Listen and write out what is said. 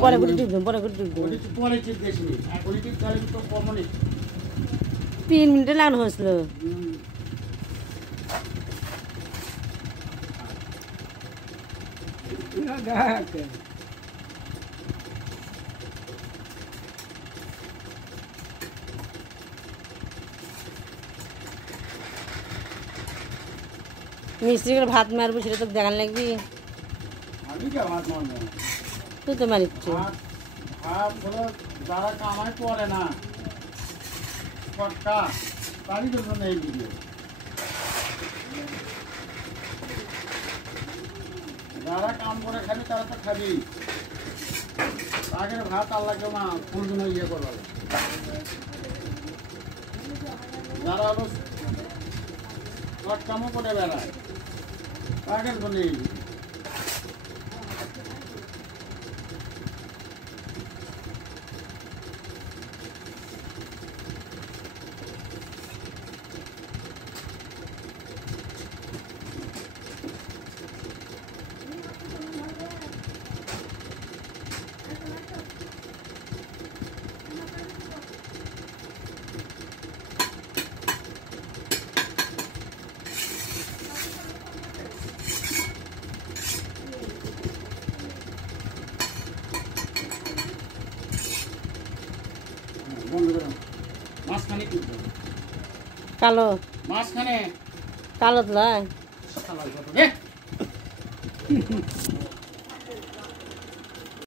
পরে করে টিপ দেবো, পরে করে টিপ দেবো। পরে চিপ দেশনি এখন টিপ তাহলে তো কমনে 3 মিনিটে লাগানো হয়েছিল। মিস্ত্রি করে ভাত মারবো সেটা তো দেখান লাগবি। আমি কে ভাত মারবো? তুই তো মারিচ্ছ। ভাত ভাত হলো যারা কামাই করে না পক্কা তারই জন্য এই ভিডিও। যারা কাম করে খাবি তারা তো খাবি, তাকে ভাত আল্লাহ কেউ না ফুল জন্য ইয়ে করবে। যারা হলো সব কামও করে বেড়ায় তাদের জন্য এই ভিডিও। মাঝখানে কি কালো মাঝখানে কালো তো